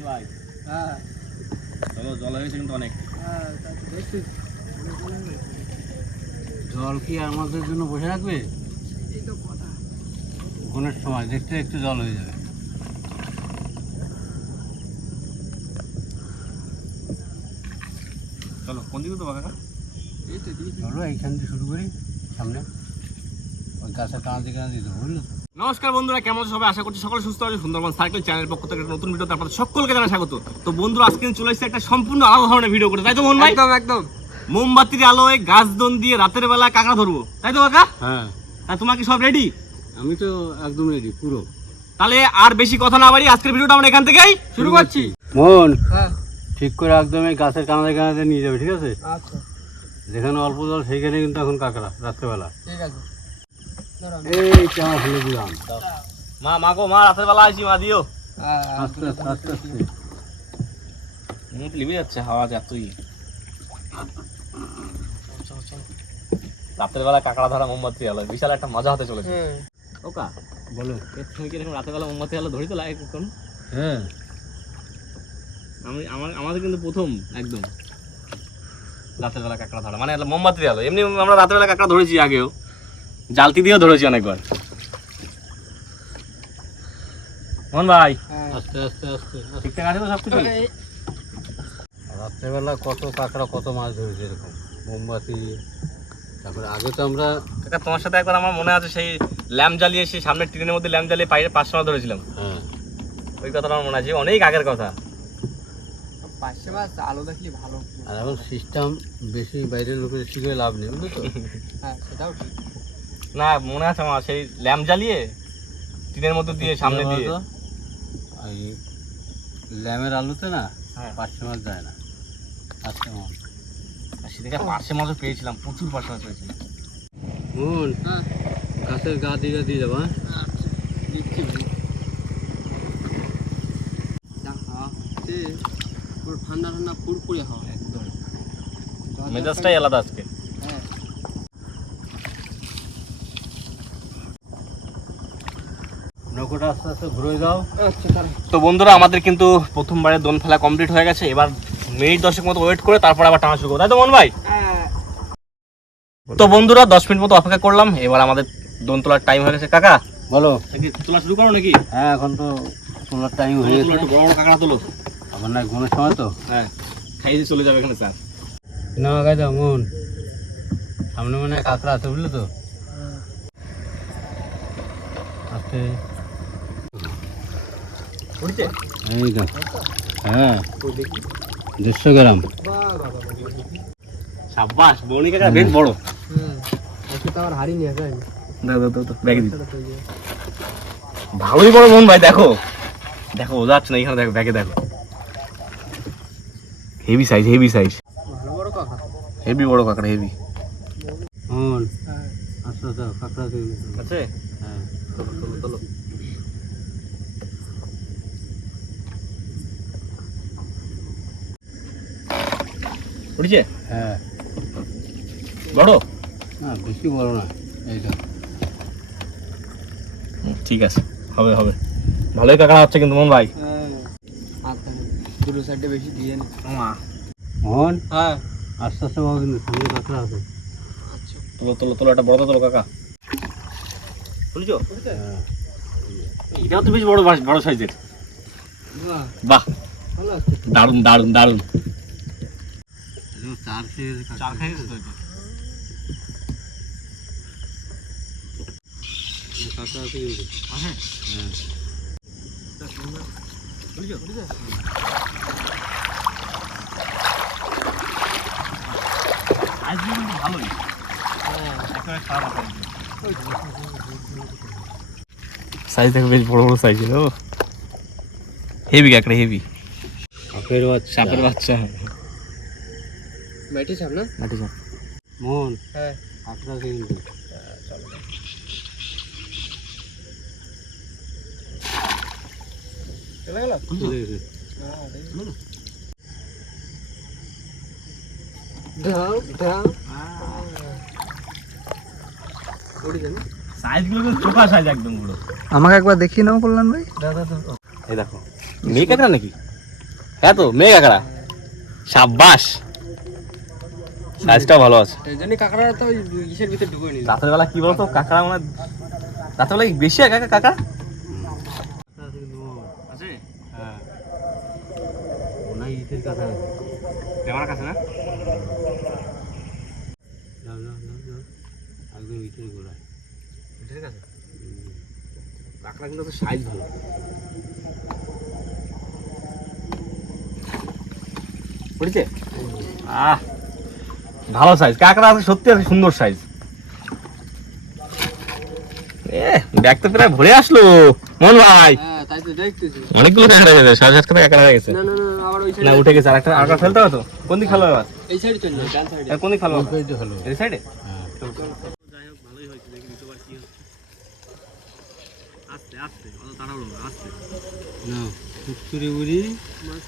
ভাই হ্যাঁ চলো, জল হয়েছে কিন্তু অনেক। জল কি আমাদের জন্য বসে রাখবে? এই তো কথা, ঘনের সময় দেখতে একটু জল হয়ে যাবে। চলো, কোন দিকে তো কাকা? এই তো দিকে চলো এইখান দিয়ে শুরু করি, সামনে ওই গাছের কাঁধে কাঁধে দিতে বুঝলো তো। নমস্কার বন্ধুরা, কেমন আছো সবাই? আশা করছি সকলে সুস্থ আছে। সুন্দরবন সার্কেল চ্যানেলের পক্ষ থেকে একটা নতুন ভিডিওতে আপনাদের সকলকে জানাই স্বাগত। তো বন্ধুরা, আজকে চলে এসেছে একটা সম্পূর্ণ আলাদা ধরনের ভিডিও করে, তাই তো মোহন ভাই? একদম একদম। মোমবাতির আলোয় গাছ দন দিয়ে রাতের বেলা কাঁকড়া ধরবো, তাই তো কাকা? হ্যাঁ, তা তোমার কি সব রেডি? আমি তো একদম রেডি পুরো। তাহলে আর বেশি কথা না বাড়ি আজকের ভিডিওটা আমরা এখান থেকেই শুরু করছি। মন হ্যাঁ ঠিক করে একদম এই গাছের কাঁধে কাঁধে নিয়ে যাবে, ঠিক আছে? আচ্ছা যেখানে অল্প জল সেইখানে কিন্তু এখন কাঁকড়া রাত্রেবেলা। ঠিক আছে, ধরো এই চামা ফেলে দিলাম। মা মা গো মা, রাতের বেলা আসি, মা দিও। আস্তে আস্তে আস্তে আস্তে। মুখ লিভে যাচ্ছে হাওয়া এতই। রাতের বেলা কাঁকড়া ধরা মোমবাতি আলো, বিশাল একটা মজা হতে চলেছে। ওকা বলো। তুমি কি এরকম রাতের বেলা মোমবাতি আলো ধরি তো লাগে কখন? হ্যাঁ, আমাদের কিন্তু প্রথম একদম রাতের বেলা কাঁকড়া ধরা, মানে মোমবাতি আলো। এমনি আমরা রাতের বেলা কাঁকড়া ধরেছি আগেও, জালতি দিয়েও ধরেছি অনেকবার। মোহন ভাই আস্তে আস্তে আস্তে আস্তে। ঠিকঠাক আছে তো সবকিছু? রাত্রেবেলা কত কাঁকড়া কত মাছ ধরেছে এরকম মোমবাতি। তারপরে আগে তো আমরা কাকা তোমার সাথে একবার আমার মনে আছে, সেই ল্যাম্প জ্বালিয়ে, সেই সামনের ট্রেনের মধ্যে ল্যাম্প জ্বালিয়ে পাইরে 5 মাছ ধরেছিলাম। হ্যাঁ ওই কথাটা আমার মনে আছে, অনেক আগের কথা। পাঁচশো মাছ আলো দেখলে ভালো। আর এখন সিস্টেম বেশি বাইরের লোকের শিখে লাভ নেই, বুঝলো তো। হ্যাঁ সেটাও ঠিক। না মনে আছে আমার, সেই ল্যাম্প জ্বালিয়ে ট্রেনের মধ্যে দিয়ে সামনে দিয়ে। এই ল্যামের আলুতে না হ্যাঁ 500 মাছ যায় না, 500 মাছ। আর সেদিকে পার্শে মাছও পেয়েছিলাম, প্রচুর পার্শে মাছ পেয়েছিলাম। মন হ্যাঁ গাছের গা দিয়ে যাবো। হ্যাঁ আচ্ছা দিচ্ছি ভাই। যা হাওয়া হচ্ছে, পুরো ঠান্ডা ঠান্ডা ফুরফুরে হাওয়া একদম জল মেজাজটাই আলাদা আজকে। হ্যাঁ নৌকোটা আস্তে আস্তে ঘুরে দাও। আচ্ছা তাহলে তো বন্ধুরা, আমাদের কিন্তু প্রথমবারের দোন ফেলা কমপ্লিট হয়ে গেছে। এবার মিনিট 10 মতো ওয়েট করে তারপর আবার টানা শুরু করবো, তাই তো মোহন ভাই? হ্যাঁ তো বন্ধুরা 10 মিনিট মতো অপেক্ষা করলাম, এবার আমাদের দোন তোলার টাইম হয়ে গেছে। কাকা বলো। তোলা শুরু করো নাকি? হ্যাঁ এখন তো তোলার টাইম হয়ে তোলো, গেছে। একটু বড় বড় কাঁকড়া তোলো। আবার না ঘুমের সময় তো। হ্যাঁ খাইয়ে দিয়ে চলে যাবে এখানে স্যার। না গাই দাও মন, সামনে মনে হয় কাঁকড়া আছে, বুঝলো তো। আস্তে উঠছে? এই দাও। হ্যাঁ ওই দেখি 150 গ্রাম। সাব্বাস, বনি কাকা বেশ বড়। হুম আজকে তো আমার হারিয়ে নিয়ে যায়। দাও দাও দাও ব্যাগে দিই। ভালোই বড় মোহন ভাই, দেখো দেখো ও যাচ্ছে না এখানে, দেখো ব্যাগে দেখো। হেভি সাইজ, হেভি সাইজ, ভালো বড় কাকা। হেভি বড় কাঁকড়া, হেভি। মন হ্যাঁ আস্তে আস্তে কাঁকড়া দিয়ে আছে? হ্যাঁ তোলো তোলো তোলো। উঠছে? হ্যাঁ। বড়? না বেশি বড় না, এইটা। ঠিক আছে, হবে হবে। ভালোই কাঁকড়া হচ্ছে কিন্তু মোহন ভাই। হ্যাঁ আচ্ছা দুটো সাইডে বেশি দিয়ে নি। মোহন হ্যাঁ আস্তে আস্তে বাবু, কিন্তু সামনে কাঁকড়া আছে। আচ্ছা তোলো তোলো তোলো, একটা বড় তোলো কাকা। বুঝছো? হ্যাঁ এটাও তো বেশ বড়, বড় সাইজের। বাহ বাহ, ভালো আছে। দারুন দারুন দারুন। চার খেয়ে গেছে চার খাই গেছে তো এটা। কাঁকড়া আছে কিন্তু। হ্যাঁ হ্যাঁ বুঝছো? আজকে কিন্তু ভালোই, একেবারে খারাপ না। সাইজ দেখো, বেশ বড় বড় সাইজের। ও হেভি কাঁকড়া, হেভি। সাপের বাচ্চা। সাপের বাচ্চা। মাটি সাপ না? মাটি সাপ। মোহন হ্যাঁ কাঁকড়া আছে কিন্তু। চলে গেল। চলে গেছে। দাও দাও ওড়ি যাবে। সাইজ গুলো কিন্তু চোখা সাইজ একদম পুরো। আমাকে একবার দেখিয়ে নাও কল্যাণ ভাই। এই দেখো, মেয়ে কাঁকড়া নাকি? হ্যাঁ তো মেয়ে কাঁকড়া, সাব্বাস, সাইজটা ভালো আছে। এই জন্য কাঁকড়াটা তো ওই ইসের ভিতরে ঢুকে নিল। রাতের বেলা কি বলতো কাঁকড়া মানে রাতের বেলা কি বেশি হয় কাঁকড়া? আছে হ্যাঁ ওনার ইটের কাছে আছে। ক্যামেরা কাছে না? যাও যাও যাও যাও একদম ইটের গোড়ায়। ঠিক আছে, কাঁকড়া কিন্তু সাইজ ভালো। পড়েছে? ভালো সাইজ কাঁকড়া আছে, সত্যি আছে, সুন্দর সাইজ। ব্যাগ তো প্রায় ভরে আসলো মন ভাই। হ্যাঁ তাই তো দেখতেছি। অনেকগুলো কাঁকড়া হয়ে গেছে, 7-8 কাঁকড়া হয়ে গেছে। না না না আবার ওই না সাইডে উঠে গেছে, আরেকটা ফেলতে হবে তো। কোন দিক খেলো এবার? এই সাইডে চল না, ডান সাইডে। কোন দিক খেলো? ওই সাইডে হলো। এই সাইডে? হ্যাঁ যাই হোক ভালোই হয়েছে, দেখি দ্বিতীয়বার কি হচ্ছে। আস্তে আস্তে, অত তাড়াহুড়ো না, আস্তে। না ফুটছুরি উড়ি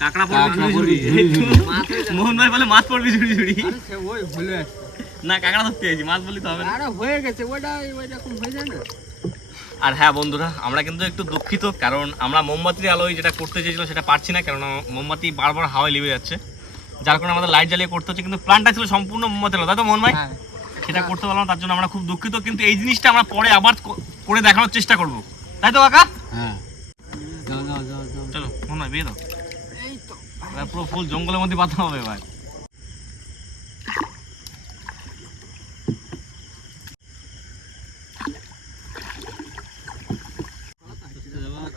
কাঁকড়া কাঁকড়া পড়বে পড়বে ঝুড়ি ঝুড়ি ঝুড়ি। ঝুড়ি। মোহন ভাই বলে মাছ পড়বে ঝুড়ি ঝুড়ি। আরে সে ওই ভুলে আসছে। না কাঁকড়া ধরতে আইছি, মাছ বলি তো হবে না। আরে হয়ে গেছে ওইটা ওইরকম হয়ে যায় না। আর হ্যাঁ বন্ধুরা, আমরা কিন্তু একটু দুঃখিত, কারণ আমরা মোমবাতির আলোয় যেটা করতে চেয়েছিলাম সেটা পারছি না, কারণ মোমবাতি বারবার হাওয়ায় লিভে যাচ্ছে, যার কারণে আমাদের লাইট জ্বালিয়ে করতে হচ্ছে। কিন্তু প্ল্যানটা ছিল সম্পূর্ণ মোমবাতি আলো, তাই তো মোহন ভাই? হ্যাঁ সেটা করতে পারলাম না, তার জন্য আমরা খুব দুঃখিত। কিন্তু এই জিনিসটা আমরা পরে আবার করে দেখানোর চেষ্টা করব, তাই তো কাকা? হ্যাঁ যাও যাও যাও যাও চলো মোহন ভাই বিয়ে দাও। এই তো এবার পুরো ফুল জঙ্গলের মধ্যে পাতা হবে ভাই।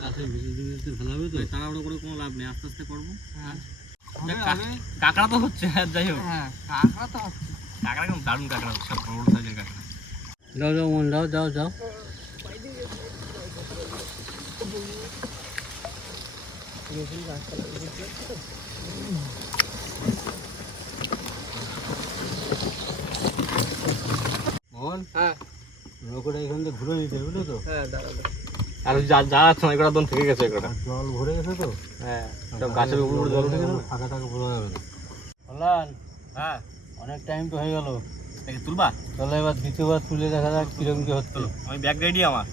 কাছে ভিজে ভিজে ভালো হবে তো। তাড়াহুড়ো করে কোনো লাভ নেই, আস্তে আস্তে করবো। হ্যাঁ কাঁকড়া তো হচ্ছে, হ্যাঁ যাই হোক। হ্যাঁ কাঁকড়া তো হচ্ছে। কাঁকড়া কিন্তু দারুণ কাঁকড়া, সব বড় বড় সাইজের কাঁকড়া। যাও যাও মন যাও যাও যাও মন। হ্যাঁ নৌকোটা এখান থেকে ঘুরে নিতে হবে বুঝলো তো। হ্যাঁ দাঁড়াও আর যা যা আছে না, এগুলো দন থেকে গেছে এগুলো। আর জল ভরে গেছে তো। হ্যাঁ সব গাছের উপর উপর জল উঠে গেছে। ফাঁকা টাকা বোঝা যাবে না। বললাম হ্যাঁ অনেক টাইম তো হয়ে গেল, দেখি তুলবা। চলো এবার দ্বিতীয়বার তুলে দেখা যাক কিরকম কি হচ্ছে। চলো আমি ব্যাগ রেডি আমার,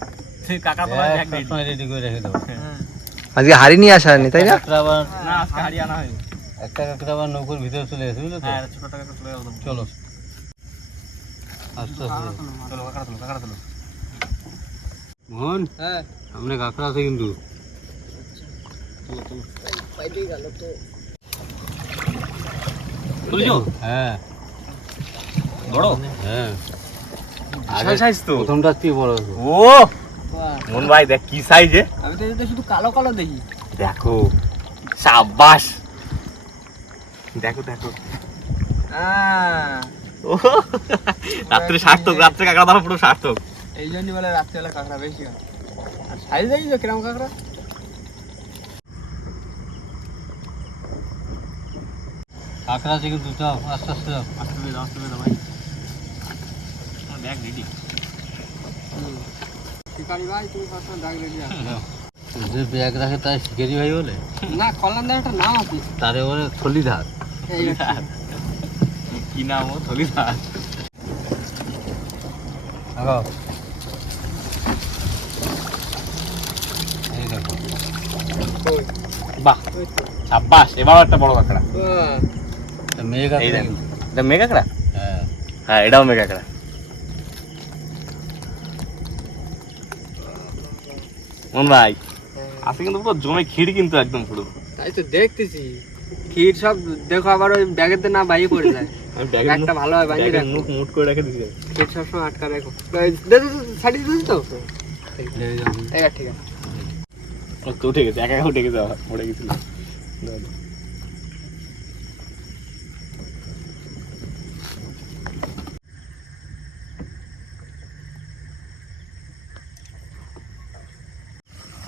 সেই কাঁকড়া তো ব্যাগ রেডি। সবসময় রেডি করে রেখে দেবো। হ্যাঁ আজকে হাড়ি নিয়ে আসা হয়নি তাই না? একটা আবার না আজকে হারিয়ে আনা হয়নি। একটা কাঁকড়া আবার নৌকোর ভিতরে চলে গেছে বুঝলো তো। হ্যাঁ ছোট টাকা চলে গেল। চলো আস্তে আস্তে চলো কাঁকড়া তুলো, কাঁকড়া তুলো। মোহন হ্যাঁ সামনে কাঁকড়া আছে কিন্তু। তুলো তুলো। পাইতে গেল তো। তুলছো? হ্যাঁ বড়? হ্যাঁ বিশাল সাইজ তো। প্রথমটা কি বড় আছে। ও বাহ, মন ভাই দেখ কি সাইজে, আমি তো এটা শুধু কালো কালো দেখি। দেখো সাব্বাস, দেখো দেখো। হ্যাঁ ও রাত্রে সার্থক, রাত্রে কাঁকড়া ধরা পুরো সার্থক। এই জন্যই বলে রাত্রেবেলা কাঁকড়া বেশি হয়। আর সাইজ দেখি তো কিরম কাঁকড়া। কাঁকড়া আছে কিন্তু, যাও আস্তে আস্তে যাও। আসতে দাও, আসতে দাও ভাই, আমার ব্যাগ রেডি। শিকারি ভাই তুমি সবসময় ডাক রেডি রাখো। যে ব্যাগ রাখে তাই শিকারি ভাই বলে, না কল্যাণদার একটা নাম আছে। তারে বলে থলিধার। এই হচ্ছে। কি নাম ও? থলিদার। দেখাও এই দেখো। ওই, বাহ ওই তো। সাব্বাস, এবারও একটা বড় কাঁকড়া। বাহ, এটা মেয়ে এই কাঁকড়া দেখো, কিন্তু। এটা মেয়ে কাঁকড়া। হ্যাঁ হ্যাঁ এটাও মেয়ে কাঁকড়া। মন ভাই আজকে কিন্তু পুরো জমে খিড় কিন্তু একদম পুরো। তাই তো দেখতেছি। ক্ষীর সব দেখো আবার ওই ব্যাগের না বাইরে পড়ে যায়। আমি ব্যাগটা ভালো হয় বাইরে ব্যাগের রাখো। মুখ মুট করে রেখে দিয়েছি। ক্ষীর সবসময় আটকা রাখো। দেখো ছাড়িয়ে দিচ্ছি তো। এই দেখো। এই ঠিক আছে। ও তো উঠে গেছে, একা একা উঠে গেছে, আবার পড়ে গেছিল।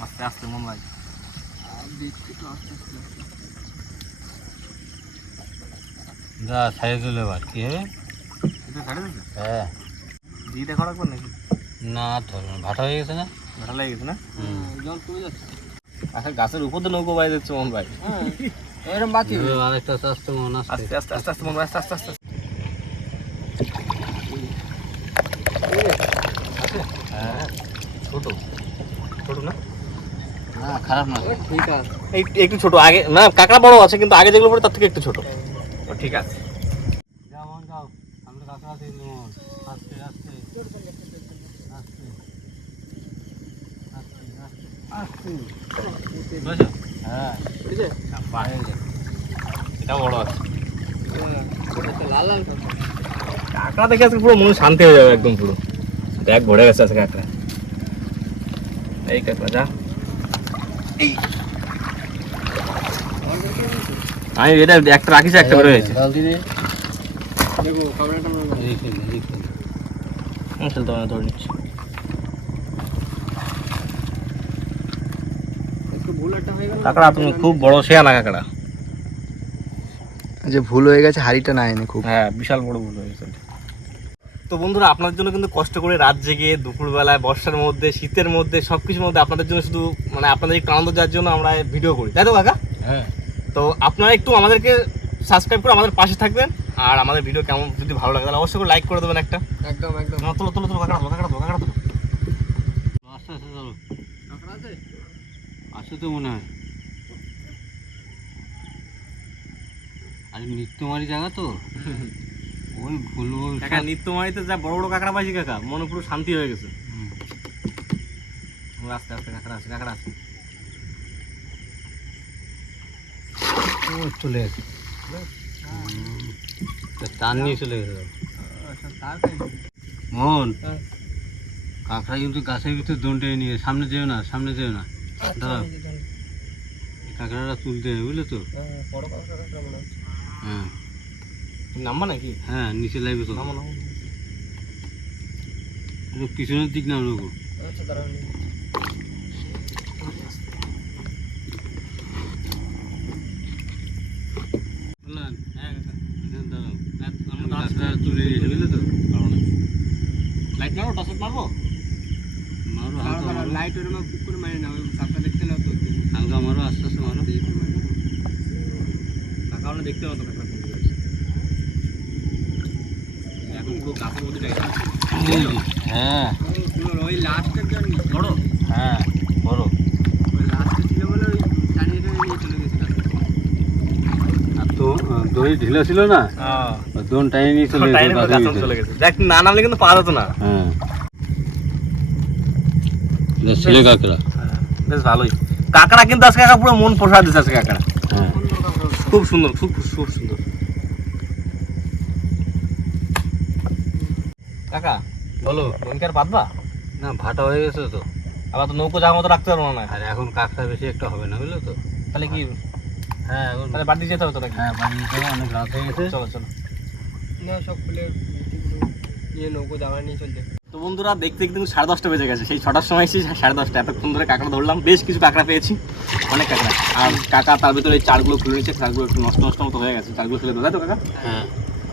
আস্তে আস্তে মন ভাই। আর দেখছি তো আস্তে আস্তে। যা ছাড়িয়ে দিলে এবার কি হবে। এটা ছাড়ে দিচ্ছে, হ্যাঁ দিয়ে দেখা রাখবেন নাকি? না ধরো ভাটা হয়ে গেছে না। ভালো লেগে গেছে না? জল কমে যাচ্ছে। আচ্ছা গাছের উপর তো নৌকো বাইরে যাচ্ছে মন ভাই। হ্যাঁ এরকম বাতি এবার আরেকটা আস্তে আস্তে মন আসছে। আস্তে আস্তে আস্তে আস্তে মন ভাই, আস্তে আস্তে আস্তে। হ্যাঁ ছোট ছোট না? না খারাপ না। ঠিক আছে। একটু ছোট আগে না, কাঁকড়া বড় আছে কিন্তু আগে যেগুলো পড়ে তার থেকে একটু ছোট। তো ঠিক আছে, যাও মন যাও, আমরা কাঁকড়া আছে কিন্তু মন। আস্তে আস্তে আস্তে আস্তে আস্তে। বুঝেছো? হ্যাঁ, ঠিক আছে? বাইরে যা। এটা বড় আছে। এটা লাল লাল তো। কাঁকড়া দেখে আজকে পুরো মনে শান্তি হয়ে যাবে একদম পুরো। দেখ ভরে গেছে আজকে কাঁকড়া। এই কাঁকড়া যা। এই আমি এটা একটা রাখিস, একটা বের হয়েছে। জলদি নে। দেখো ক্যামেরাটা আমরা এদিকে নে, এদিকে নে। চল তো ধরে নিচ্ছি। একটু ভুল একটা হয়ে গেল। কাঁকড়া তুমি খুব বড় শেয়ানা কাঁকড়া। যে ভুল হয়ে গেছে হাড়িটা না এনে খুব। হ্যাঁ, বিশাল বড় ভুল হয়ে গেছে। তো বন্ধুরা, আপনাদের জন্য কিন্তু কষ্ট করে রাত জেগে দুপুরবেলায় বর্ষার মধ্যে শীতের মধ্যে সবকিছুর মধ্যে আপনাদের জন্য শুধু মানে আপনাদের একটু আনন্দ দেওয়ার জন্য আমরা ভিডিও করি, তাই তো কাকা? হ্যাঁ, তো আপনারা একটু আমাদেরকে সাবস্ক্রাইব করে আমাদের পাশে থাকবেন। আর আমাদের ভিডিও কেমন যদি ভালো লাগে তাহলে অবশ্যই করে লাইক করে দেবেন একটা। একদম একদম। তোলো তোলো তোলো কাঁকড়া তোলো, কাঁকড়া তোলো, কাঁকড়া তোলো। আস্তে আস্তে চলো। কাঁকড়া আছে? আছে তো মনে হয়। আর নিত্যমারি জায়গা তো, ওই ভুলবো। কাকা নিত্যমারিতে যা বড় বড় কাঁকড়া পাইছি কাকা, মনে পুরো শান্তি হয়ে গেছে। আস্তে আস্তে কাঁকড়া আছে, কাঁকড়া আছে। ও চলে গেছে, টান নিয়ে চলে গেছে। আচ্ছা, তার খাই। মোহন, হ্যাঁ। কাঁকড়া কিন্তু গাছের ভিতরে দণ্ডে নিয়ে সামনে যেও না, সামনে যেও না। দাঁড়াও, কাঁকড়াটা তুলতে হবে, বুঝলে তো? বড় কাঁকড়া মনে হচ্ছে। হ্যাঁ নামবা নাকি? হ্যাঁ, নিচে লাগবে তো। নামো নামো। একটু পিছনের দিক নাম নেবো। আচ্ছা, দাঁড়াও। বুঝলেন? হ্যাঁ কাকা, এখানে দাঁড়াও। আমরা কাঁকড়া তুলে নিয়েছি, বুঝলে তো? লাইট মারবো, টর্চ মারবো। মারো, দাঁড়াও, হালকা দাঁড়াও, মারো। লাইট ওর মধ্যে পুক করে মারি না, ওই কাঁকড়া দেখতে নাও তো। হালকা মারো, আস্তে আস্তে মারো। কাকা আমরা দেখতে পাবো কাঁকড়া। এখন পুরো গাছের মধ্যে জায়গা আছে। হ্যাঁ ওই লাস্টের জন্য বড়? হ্যাঁ, বড়। ওই লাস্টে ছিল বলে ওই টানিয়ে টানিয়ে নিয়ে চলে গেছিল। আর তো দড়ি ঢিলা ছিল না, ওই দোন টাইনে নিয়ে চলে গেছে গাছের গাছে ভিতরে। চলে গেছে। দেখ না নামলে কিন্তু পাওয়া যেত না। হ্যাঁ, এটা ছেলে কাঁকড়া। বেশ ভালোই। কাঁকড়া কিন্তু আজকে কাকা পুরো মন প্রসাদ দিচ্ছে আজকে কাঁকড়া। হ্যাঁ, খুব সুন্দর, খুব খুব সুন্দর। কাকা বলো। দনকার বাঁধবা? না, ভাটা হয়ে গেছে তো। আবার তো নৌকো যাওয়ার মতো রাখতে পারবো না। আর এখন কাঁকড়া বেশি একটা হবে না, বুঝলে তো? তাহলে কি, হ্যাঁ, এখন তাহলে বাড়ি যেতে হবে তো নাকি? হ্যাঁ, বাড়ি যেতে হবে, অনেক রাত হয়ে গেছে। চলো চলো। না, সব খুলে নিয়ে নৌকো জামা নিয়ে চলছে। তো বন্ধুরা, দেখতে দেখতে কিন্তু 10:30 বেজে গেছে। সেই 6টার সময় এসেছি, 10:30 এতক্ষণ ধরে কাঁকড়া ধরলাম। বেশ কিছু কাঁকড়া পেয়েছি, অনেক কাঁকড়া। আর কাকা তার ভিতরে এই চারগুলো খুলে নিচ্ছে। চারগুলো একটু নষ্ট নষ্ট মতো হয়ে গেছে, চারগুলো ফেলে দেবো, তাই তো কাকা? হ্যাঁ,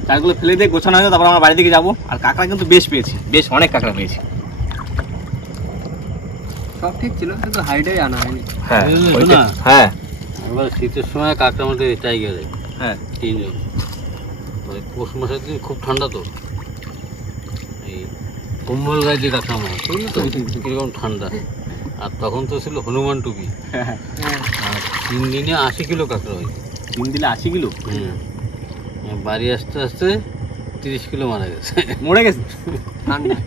চারগুলো ফেলে দিয়ে গোছানো হয়ে তারপর আমরা বাড়ি দিকে যাবো। আর কাঁকড়া কিন্তু বেশ পেয়েছি, বেশ অনেক কাঁকড়া পেয়েছি। সব ঠিক ছিল, কিন্তু হাইটাই আনা হয়নি। হ্যাঁ বুঝলি না? হ্যাঁ এবার শীতের সময় কাঁকড়ার মধ্যে এটাই গেলে হ্যাঁ। 3 জন। ওই পৌষ মাসের দিন খুব ঠান্ডা তো, এই কম্বল গায়ে যে কাঁকড়া মাছ, বুঝলি তো কিরকম ঠান্ডা। আর তখন তো ছিল হনুমান টুপি। হ্যাঁ, আর 3 দিনে 80 কিলো কাঁকড়া হয়। 3 দিলে 80 কিলো বাড়ি আসতে আসতে 30 কিলো মারা গেছে। মরে গেছে। ঠান্ডা।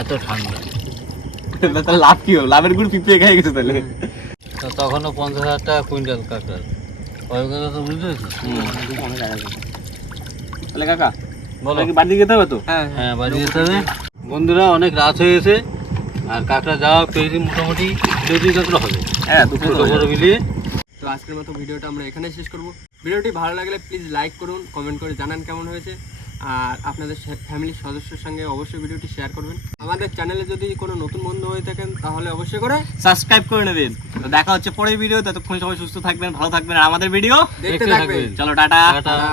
এত ঠান্ডা। তাহলে লাভ কি হলো? লাভের গুড় পিঁপড়ে খেয়ে গেছে তাহলে। তো তখনও 50,000 টাকা কুইন্টাল কাঁকড়া। ওই কথা তো বুঝতে পেরেছিস? তাহলে কাকা বলো। কি বাড়ি দিকে যেতে হবে তো? হ্যাঁ, হ্যাঁ, বাড়ি যেতে হবে। বন্ধুরা, অনেক রাত হয়ে গেছে। আর কাঁকড়া যাওয়া পেয়েছি মোটামুটি 2 কাঁকড়া হবে। হ্যাঁ, দুপুরে ছোটো বড়ো মিলিয়ে। তো আজকের মতো ভিডিওটা আমরা এখানে শেষ করব। ভিডিওটি ভালো লাগলে প্লিজ লাইক করুন, কমেন্ট করে জানান কেমন হয়েছে। আর আপনাদের ফ্যামিলির সদস্যের সঙ্গে অবশ্যই ভিডিওটি শেয়ার করবেন। আমাদের চ্যানেলে যদি কোনো নতুন বন্ধু হয়ে থাকেন তাহলে অবশ্যই করে সাবস্ক্রাইব করে নেবেন। তো দেখা হচ্ছে পরের ভিডিও। ততক্ষণ সবাই সুস্থ থাকবেন, ভালো থাকবেন আর আমাদের ভিডিও দেখতে দেখতে থাকবেন। থাকবেন। চলো টাটা। টাটা। টাটা।